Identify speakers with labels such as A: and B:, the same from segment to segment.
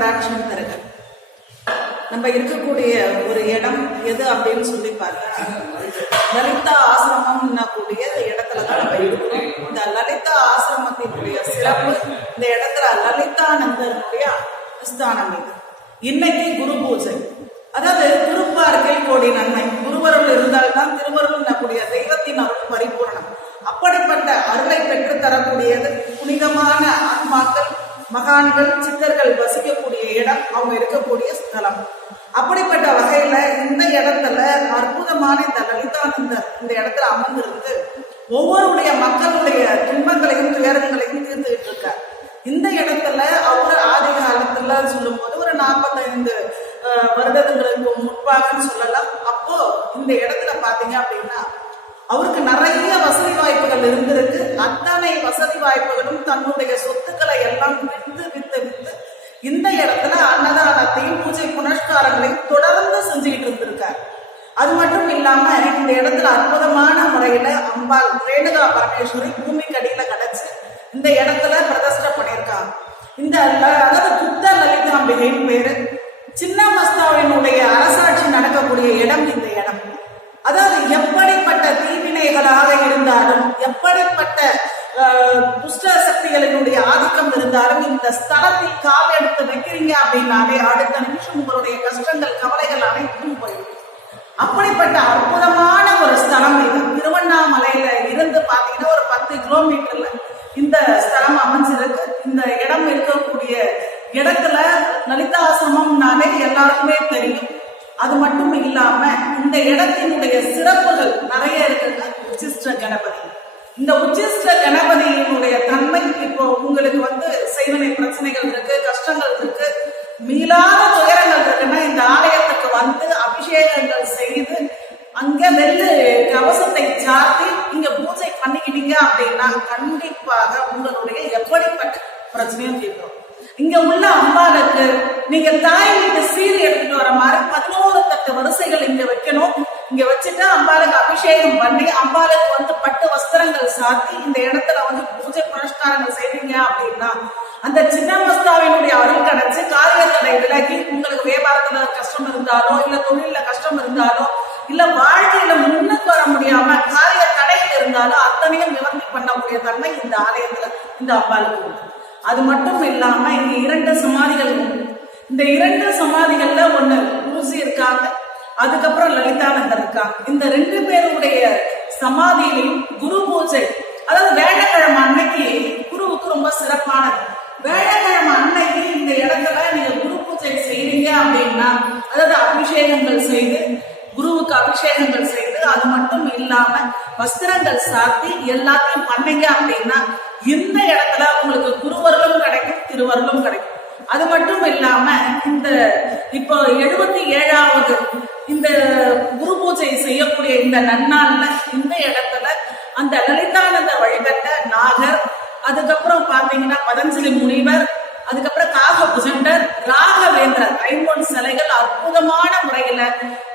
A: Introduction தருங்க. நம்ம இருக்கக்கூடிய ஒரு இடம் எது அப்படின்னு சொல்லி பார்த்தா லலிதா ஆசிரமம்னா கூடிய இடத்துல தான் நம்ம இருக்கோம். இந்த லலிதா ஆசிரமத்தினுடைய சிறப்பு இந்த இடத்துல லலிதானந்தனுடைய ஸ்தானம் இது. இன்னைக்கு குரு பூஜை. அதாவது குருப்பார்க்கில் கோடி நன்மை. குருவருள் இருந்தால்தான் திருவருள் கூடிய தெய்வத்தின் அருள் பரிபூரணம். அப்படிப்பட்ட அருளை பெற்று தரக்கூடியது மகான்கள் சித்தர்கள் வசிக்கக்கூடிய இடம் அவங்க இருக்கக்கூடிய ஸ்தலம். அப்படிப்பட்ட வகையில இந்த இடத்துல அற்புதமான இந்த லலிதானந்த இந்த இடத்துல அமர்ந்திருந்து ஒவ்வொருடைய மக்களுடைய துன்பங்களையும் துயரங்களையும் தீர்த்துக்கிட்டு இருக்கார் இந்த இடத்துல அவர் ஆதி காலத்துல சொல்லும்போது ஒரு நாற்பத்தைந்து வருடங்களுக்கு முன்பாகன்னு சொல்லலாம். அப்போ இந்த இடத்துல பாத்தீங்க அப்படின்னா அவருக்கு நிறைய வாய்ப்புகள் இருந்திருக்கு. அத்தனை வசதி வாய்ப்புகளும் தன்னுடைய சொத்துக்களை எல்லாம் வித்து வித்து வித்து இந்த இடத்துல அன்னதானத்தையும் பூஜை புனஸ்காரங்களையும் தொடர்ந்து செஞ்சுக்கிட்டு இருந்திருக்கார். அது மட்டும் இல்லாம இந்த இடத்துல அற்புதமான முறையில அம்பாள் ரேணுகா பரமேஸ்வரி பூமிக்கு அடியில கிடைச்சு இந்த இடத்துல பிரதிஷ்டை பண்ணியிருக்காங்க. இந்த அதாவது புத்த லலிதாம்பிகையின் பேரு. சின்ன மஸ்தாவினுடைய அரசாட்சி நடக்கக்கூடிய இடம் இந்த இடம். அதாவது எப்படிப்பட்ட தீ தீவினைகளாக இருந்தாலும் எப்படிப்பட்ட துஷ்ட சக்திகளினுடைய ஆதிக்கம் இருந்தாலும் இந்த ஸ்தலத்தில் கால் எடுத்து வைக்கிறீங்க அப்படின்னாலே அடுத்த நிமிஷம் உங்களுடைய கஷ்டங்கள் கவலைகள் அனைத்தும் போயிடும். அப்படிப்பட்ட அற்புதமான ஒரு ஸ்தலம் இது. திருவண்ணாமலையில இருந்து பாத்தீங்கன்னா ஒரு பத்து கிலோமீட்டர்ல இந்த ஸ்தலம் அமைஞ்சிருக்கு. இந்த இடம் இருக்கக்கூடிய இடத்துல லலிதாசிரமம்னாலே எல்லாருக்குமே தெரியும். அது மட்டும் இல்லாம இந்த இடத்தினுடைய சிறப்புகள் நிறைய இருக்கு உச்சிஷ்ட கணபதி. இந்த உச்சிஷ்ட கணபதியினுடைய தன்மை இப்போ உங்களுக்கு வந்து செய்வனை பிரச்சனைகள் இருக்கு கஷ்டங்கள் இருக்கு. மீளாத துயரங்கள் இருக்குன்னா இந்த ஆலயத்துக்கு வந்து அபிஷேகங்கள் செய்து அங்க வெள்ளு கவசத்தை சாத்தி இங்க பூஜை பண்ணிக்கிட்டீங்க அப்படின்னா கண்டிப்பாக உங்களுடைய எப்படிப்பட்ட பிரச்சனையும் தீர்க்கும். இங்க உள்ள அம்பாளுக்கு நீங்க தாய் வீட்டு சீர் எடுத்துட்டு வர தட்டு இங்க வைக்கணும். இங்க வச்சுட்டு அம்பாளுக்கு அபிஷேகம் பண்ணி அம்பாளுக்கு வந்து பட்டு வஸ்திரங்கள் சாத்தி இந்த இடத்துல வந்து பூஜை புனஸ்காரங்கள் செய்வீங்க அப்படின்னா அந்த சின்ன மஸ்தாவினுடைய அருள் கிடைச்சு காரியத்தடை விலகி உங்களுக்கு வியாபாரத்துல கஷ்டம் இருந்தாலோ இல்ல தொழில கஷ்டம் இருந்தாலோ இல்ல வாழ்க்கையில முன்னுக்கு வர முடியாம காரிய தடைகள் இருந்தாலும் அத்தனையும் நிவர்த்தி பண்ணக்கூடிய தன்மை இந்த ஆலயத்துல இந்த அம்பாளுக்கு உண்டு. அது மட்டும் இல்லாம இங்க இரண்டு சமாதிகள் உண்டு. இந்த இரண்டு சமாதிகள்ல ஒண்ணு ஊசி இருக்காங்க. அதுக்கப்புறம் லலிதானந்தர் இருக்காங்க இந்த ரெண்டு பேருடைய சமாதியிலையும் குரு பூஜை அதாவது வேலைக்கிழமை அன்னைக்கு குருவுக்கு ரொம்ப சிறப்பானது. வேலைக்கிழமை அன்னைக்கு இந்த இடத்துல நீங்க குரு பூஜை செய்றீங்க அப்படின்னா அதாவது அபிஷேகங்கள் செய்து குருவுக்கு அபிஷேகங்கள் செய்து அது மட்டும் இல்லாம வஸ்திரங்கள் சாத்தி எல்லாத்தையும் பண்ணீங்க அப்படின்னா இந்த இடத்துல உங்களுக்கு குருவர்களும் கிடைக்கும் திருவர்களும் கிடைக்கும். அது மட்டும் இல்லாம இந்த இப்போ எழுபத்தி ஏழாவது இந்த குரு பூஜை செய்யக்கூடிய இந்த நன்னாள்ல இந்த இடத்துல அந்த லலிதானந்த வழிபட்ட நாகர் அதுக்கப்புறம் பாத்தீங்கன்னா பதஞ்சலி முனிவர் அதுக்கப்புறம் காக புஜண்டர் ராகவேந்திரர் ஐம்பொன் சிலைகள் அற்புதமான முறையில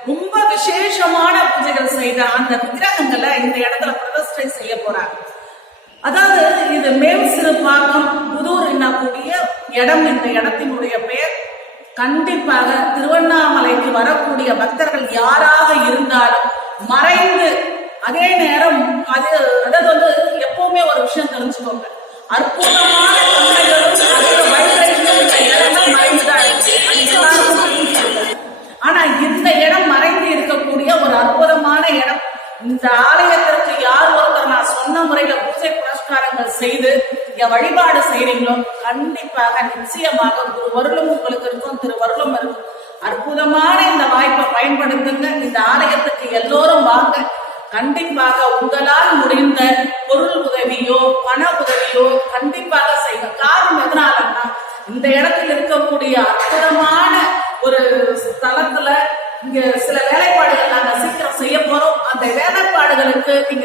A: ரொம்ப விசேஷமான பூஜைகள் செய்த அந்த விக்கிரகங்களை இந்த இடத்துல பிரதிஷ்டை செய்ய போறாங்க. அதாவது இது மேல் சிறுபாக்கம் புதூர் என்னக்கூடிய இடம் இந்த இடத்தினுடைய பெயர். கண்டிப்பாக திருவண்ணாமலைக்கு வரக்கூடிய பக்தர்கள் யாராக இருந்தாலும் மறைந்து அதே நேரம் அது அதாவது வந்து எப்பவுமே ஒரு விஷயம் தெரிஞ்சுக்கோங்க. அற்புதமான தன்மைகளும் அதிக வைப்ரேஷனும் இந்த இடத்துல மறைந்துதான் இருக்கு. ஆனா இந்த இடம் மறைந்து இருக்கக்கூடிய ஒரு அற்புதமான இடம். இந்த ஆலயத்திற்கு யார் ஒருத்தர் நான் சொன்ன முறையில பூஜை நமஸ்காரங்கள் செய்து நீங்க வழிபாடு செய்யறீங்களோ கண்டிப்பாக நிச்சயமாக ஒரு வருளும் உங்களுக்கு இருக்கும் திரு வருளும் இருக்கும். அற்புதமான இந்த வாய்ப்பை பயன்படுத்துங்க. இந்த ஆலயத்துக்கு எல்லோரும் வாங்க. கண்டிப்பாக உங்களால் முடிந்த பொருள் உதவியோ பண உதவியோ கண்டிப்பாக செய்யுங்க. காரணம் எதனாலன்னா இந்த இடத்துல இருக்கக்கூடிய அற்புதமான ஒரு ஸ்தலத்துல இங்க சில வேலைப்பாடுகள் நாங்க சீக்கிரம் செய்ய போறோம். அந்த வேலைப்பாடுகளுக்கு நீங்க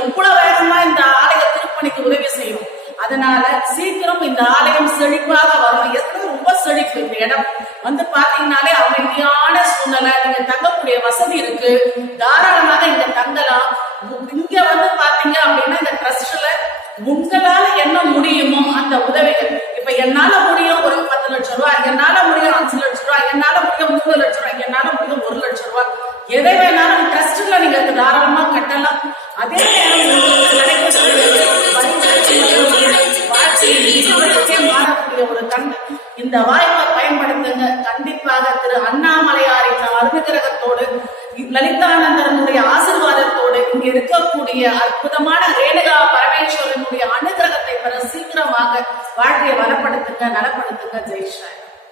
A: எவ்வளவு வேகமா இந்த ஆலய திருப்பணிக்கு உதவி செய்யும்? அதனால சீக்கிரம் இந்த ஆலயம் செழிப்பாக வரும். எத்தனை ரொம்ப செழிப்பு இந்த இடம். வந்து பாத்தீங்கன்னாலே அமைதியான சூழ்நிலை. நீங்க தங்கக்கூடிய வசதி இருக்கு. தாராளமாக இங்க தங்கலாம். இங்க வந்து பாத்தீங்க அப்படின்னா இந்த ட்ரஸ்ட்ல உங்களால என்ன முடியுமோ அந்த உதவிகள். இப்ப என்னால முடியும்? ஒரு இந்த வாய்ப்பை பயன்படுத்துங்க. கண்டிப்பாக திரு அண்ணாமலையாரை அனுகிரகத்தோடு லலிதானந்தரனுடைய ஆசிர்வாதத்தோடு இங்கு இருக்கக்கூடிய அற்புதமான ரேணுகா பரமேஸ்வரனுடைய அனுகிரகத்தை பெற சீக்கிரமாக வாழ்க்கையை வளப்படுத்துங்க நலப்படுத்துங்க. ஜெய்ஷாய்